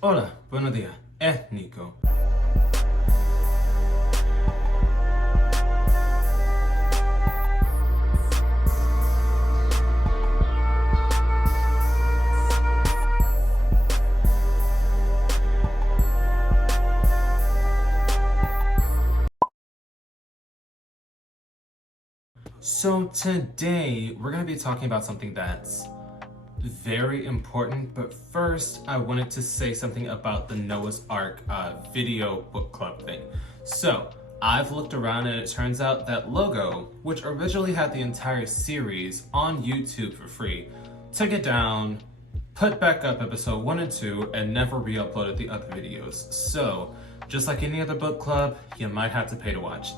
Hola, buenos días. Es Nico. So today we're going to be talking about something that's very important, but first I wanted to say something about the Noah's Ark video book club thing. So I've looked around and it turns out that Logo, which originally had the entire series on YouTube for free, took it down, put back up episode 1 and 2, and never re-uploaded the other videos. So just like any other book club, you might have to pay to watch.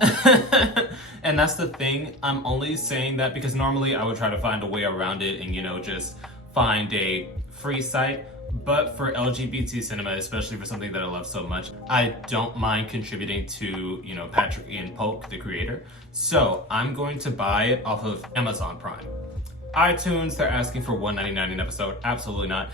And that's the thing, I'm only saying that because normally I would try to find a way around it and, just find a free site. But for LGBT cinema, especially for something that I love so much, I don't mind contributing to, Patrick Ian Polk, the creator. So I'm going to buy it off of Amazon Prime. iTunes, they're asking for $1.99 an episode. Absolutely not.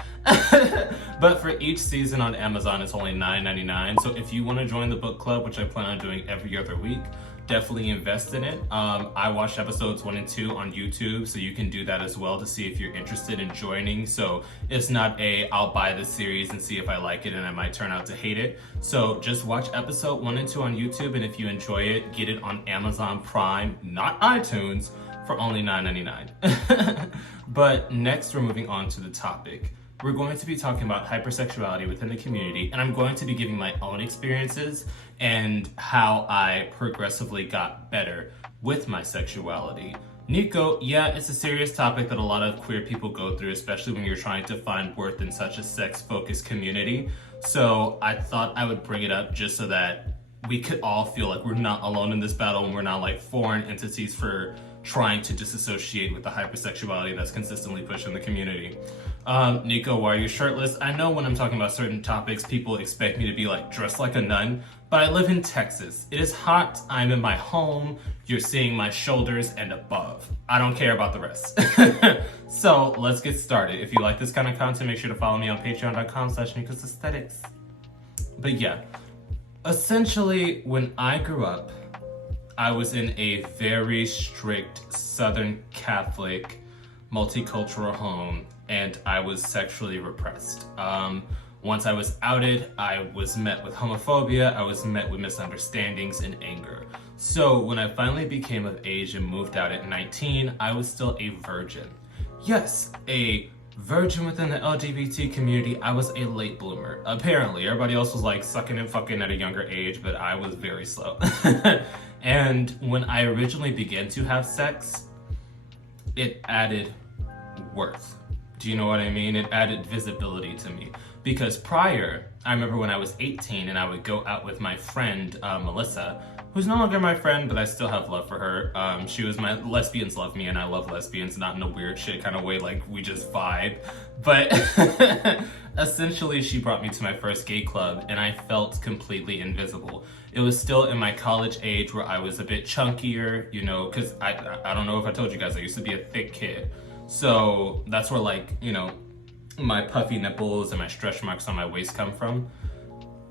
But for each season on Amazon, it's only $9.99. So if you want to join the book club, which I plan on doing every other week, definitely invest in it. I watched episodes 1 and 2 on YouTube, so you can do that as well to see if you're interested in joining. So it's not I'll buy this series and see if I like it and I might turn out to hate it. So just watch episode 1 and 2 on YouTube, and if you enjoy it, get it on Amazon Prime, not iTunes, for only $9.99. But next, we're moving on to the topic. We're going to be talking about hypersexuality within the community, and I'm going to be giving my own experiences and how I progressively got better with my sexuality. Nico, yeah, it's a serious topic that a lot of queer people go through, especially when you're trying to find worth in such a sex-focused community. So I thought I would bring it up just so that we could all feel like we're not alone in this battle and we're not like foreign entities for trying to disassociate with the hypersexuality that's consistently pushed in the community. Nico, why are you shirtless? I know when I'm talking about certain topics, people expect me to be like dressed like a nun, but I live in Texas. It is hot, I'm in my home, you're seeing my shoulders and above. I don't care about the rest. So let's get started. If you like this kind of content, make sure to follow me on patreon.com/Nicosaesthetics. But yeah, essentially when I grew up, I was in a very strict Southern Catholic multicultural home, and I was sexually repressed. Once I was outed, I was met with homophobia, I was met with misunderstandings and anger. So when I finally became of age and moved out at 19, I was still a virgin. Yes, a virgin within the LGBT community. I was a late bloomer. Apparently, everybody else was like sucking and fucking at a younger age, but I was very slow. And when I originally began to have sex, it added worth. Do you know what I mean? It added visibility to me. Because prior, I remember when I was 18 and I would go out with my friend, Melissa, who's no longer my friend, but I still have love for her. She was lesbians love me and I love lesbians, not in a weird shit kind of way, like we just vibe. But essentially she brought me to my first gay club and I felt completely invisible. It was still in my college age where I was a bit chunkier, cause I don't know if I told you guys, I used to be a thick kid. So that's where my puffy nipples and my stretch marks on my waist come from.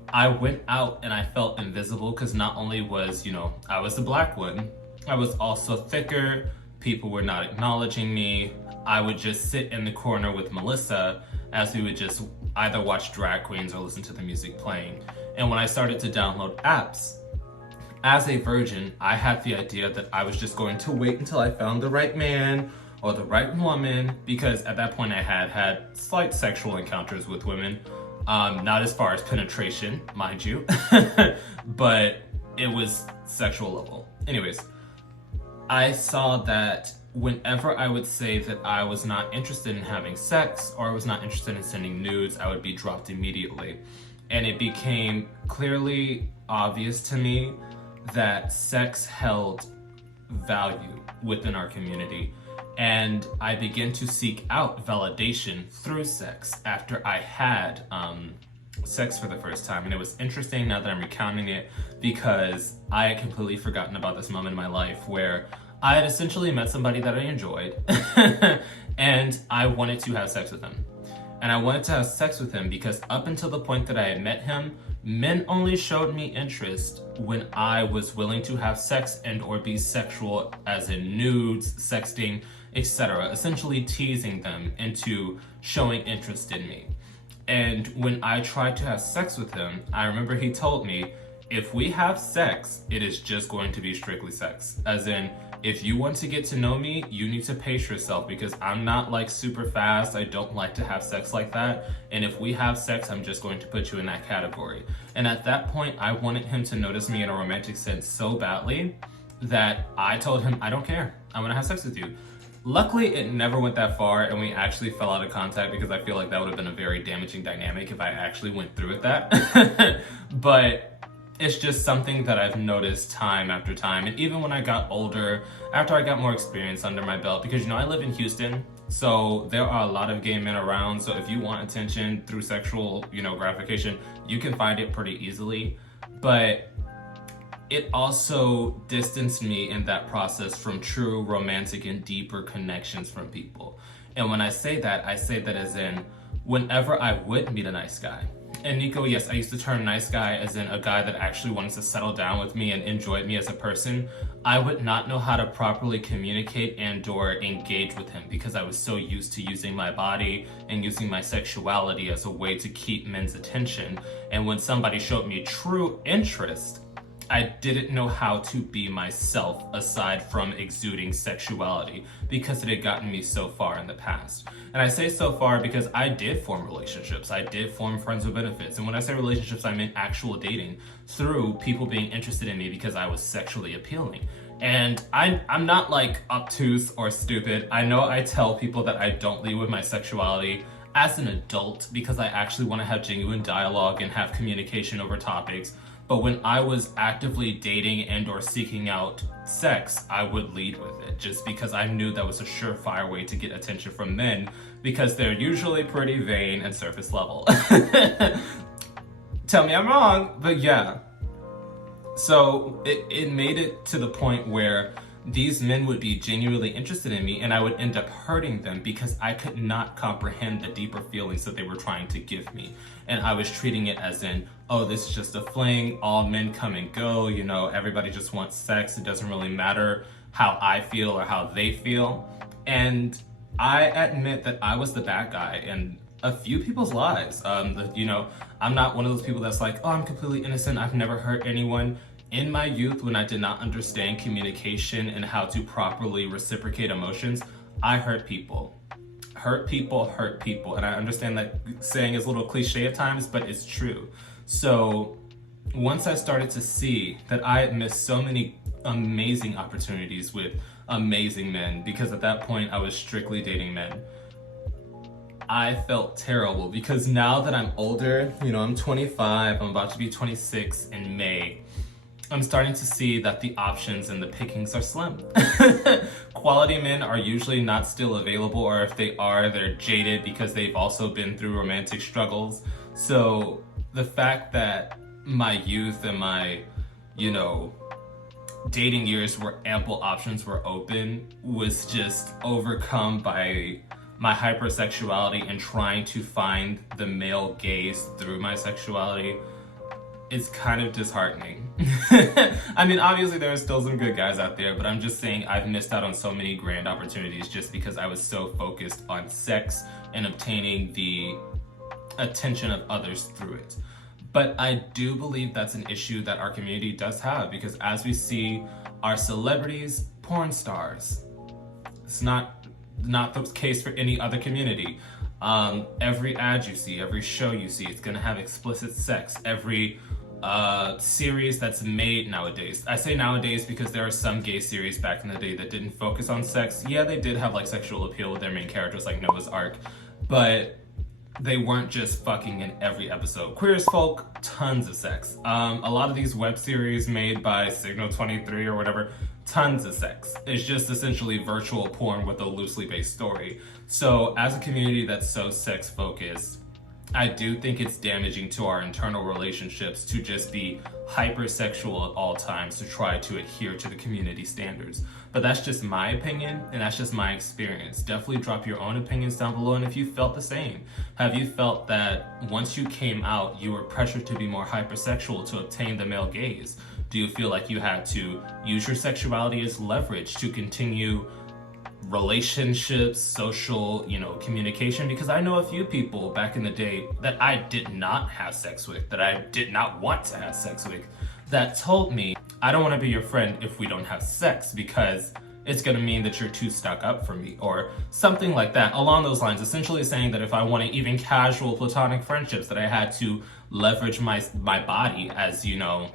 I went out and I felt invisible because not only was, I was the black one, I was also thicker, people were not acknowledging me. I would just sit in the corner with Melissa as we would just either watch drag queens or listen to the music playing. And when I started to download apps, as a virgin, I had the idea that I was just going to wait until I found the right man or the right woman, because at that point I had slight sexual encounters with women. Not as far as penetration, mind you, but it was sexual level. Anyways, I saw that whenever I would say that I was not interested in having sex or I was not interested in sending nudes, I would be dropped immediately. And it became clearly obvious to me that sex held value within our community. And I began to seek out validation through sex after I had sex for the first time. And it was interesting now that I'm recounting it because I had completely forgotten about this moment in my life where I had essentially met somebody that I enjoyed and I wanted to have sex with them. And I wanted to have sex with him because up until the point that I had met him, men only showed me interest when I was willing to have sex and or be sexual, as in nudes, sexting, etc. Essentially teasing them into showing interest in me. And when I tried to have sex with him, I remember he told me, if we have sex, it is just going to be strictly sex. As in, if you want to get to know me, you need to pace yourself because I'm not like super fast. I don't like to have sex like that. And if we have sex, I'm just going to put you in that category. And at that point, I wanted him to notice me in a romantic sense so badly that I told him, I don't care. I want to have sex with you. Luckily, it never went that far and we actually fell out of contact because I feel like that would have been a very damaging dynamic if I actually went through with that. But it's just something that I've noticed time after time. And even when I got older, after I got more experience under my belt, because, you know, I live in Houston, so there are a lot of gay men around. So if you want attention through sexual, you know, gratification, you can find it pretty easily. But it also distanced me in that process from true romantic and deeper connections from people. And when I say that as in whenever I would meet a nice guy. And Nico, yes, I used to term nice guy as in a guy that actually wanted to settle down with me and enjoyed me as a person. I would not know how to properly communicate and or engage with him because I was so used to using my body and using my sexuality as a way to keep men's attention. And when somebody showed me true interest, I didn't know how to be myself aside from exuding sexuality because it had gotten me so far in the past. And I say so far because I did form relationships. I did form friends with benefits. And when I say relationships, I mean actual dating through people being interested in me because I was sexually appealing. And I'm not like obtuse or stupid. I know I tell people that I don't lead with my sexuality as an adult because I actually want to have genuine dialogue and have communication over topics. But when I was actively dating and or seeking out sex, I would lead with it just because I knew that was a surefire way to get attention from men because they're usually pretty vain and surface level. Tell me I'm wrong, but yeah. So it made it to the point where these men would be genuinely interested in me and I would end up hurting them because I could not comprehend the deeper feelings that they were trying to give me. And I was treating it as in, oh, this is just a fling, all men come and go, you know, everybody just wants sex, it doesn't really matter how I feel or how they feel. And I admit that I was the bad guy in a few people's lives. You know, I'm not one of those people that's like, oh, I'm completely innocent, I've never hurt anyone. In my youth, when I did not understand communication and how to properly reciprocate emotions, I hurt people. Hurt people, hurt people. And I understand that saying is a little cliche at times, but it's true. So once I started to see that I had missed so many amazing opportunities with amazing men, because at that point I was strictly dating men, I felt terrible because now that I'm older, you know, I'm 25, I'm about to be 26 in May. I'm starting to see that the options and the pickings are slim. Quality men are usually not still available, or if they are, they're jaded because they've also been through romantic struggles. So the fact that my youth and my, you know, dating years where ample options were open was just overcome by my hypersexuality and trying to find the male gaze through my sexuality is kind of disheartening. I mean, obviously there are still some good guys out there, but I'm just saying I've missed out on so many grand opportunities just because I was so focused on sex and obtaining the attention of others through it. But I do believe that's an issue that our community does have because as we see our celebrities, porn stars, it's not the case for any other community. Every ad you see, every show you see, it's gonna have explicit sex. Every series that's made nowadays. I say nowadays because there are some gay series back in the day that didn't focus on sex. Yeah, they did have like sexual appeal with their main characters like Noah's Ark, but they weren't just fucking in every episode. Queer as Folk, tons of sex. A lot of these web series made by Signal 23 or whatever, tons of sex. It's just essentially virtual porn with a loosely based story. So as a community that's so sex focused, I do think it's damaging to our internal relationships to just be hypersexual at all times to try to adhere to the community standards. But that's just my opinion and that's just my experience. Definitely drop your own opinions down below, and if you felt the same. Have you felt that once you came out, you were pressured to be more hypersexual to obtain the male gaze? Do you feel like you had to use your sexuality as leverage to continue relationships, social, communication? Because I know a few people back in the day that I did not have sex with, that I did not want to have sex with, that told me, I don't want to be your friend if we don't have sex because it's going to mean that you're too stuck up for me, or something like that along those lines, essentially saying that if I wanted even casual platonic friendships, that I had to leverage my body as,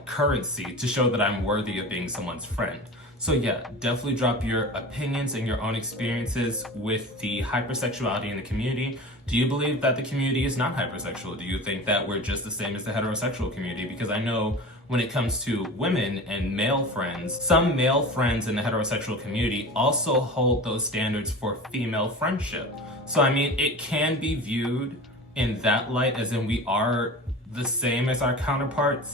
currency to show that I'm worthy of being someone's friend. So yeah, definitely drop your opinions and your own experiences with the hypersexuality in the community. Do you believe that the community is not hypersexual? Do you think that we're just the same as the heterosexual community? Because I know when it comes to women and male friends, some male friends in the heterosexual community also hold those standards for female friendship. So I mean, it can be viewed in that light, as in we are the same as our counterparts,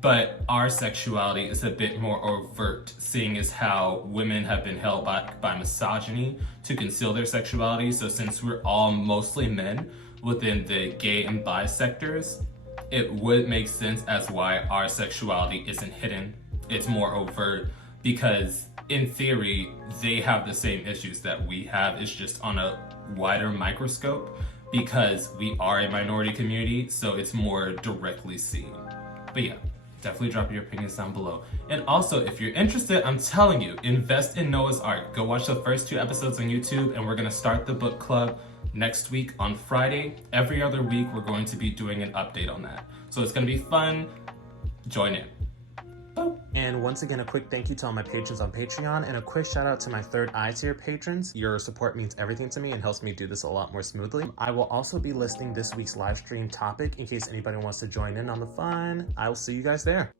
but our sexuality is a bit more overt, seeing as how women have been held back by misogyny to conceal their sexuality. So since we're all mostly men within the gay and bi sectors, it would make sense as why our sexuality isn't hidden. It's more overt because in theory, they have the same issues that we have. It's just on a wider microscope because we are a minority community, so it's more directly seen. But yeah, definitely drop your opinions down below. And also, if you're interested, I'm telling you, invest in Noah's Ark. Go watch the first 2 episodes on YouTube, and we're gonna start the book club next week on Friday. Every other week, we're going to be doing an update on that. So it's gonna be fun. Join in. And once again, a quick thank you to all my patrons on Patreon, and a quick shout out to my third eye tier patrons. Your support means everything to me and helps me do this a lot more smoothly. I will also be listing this week's live stream topic in case anybody wants to join in on the fun. I will see you guys there.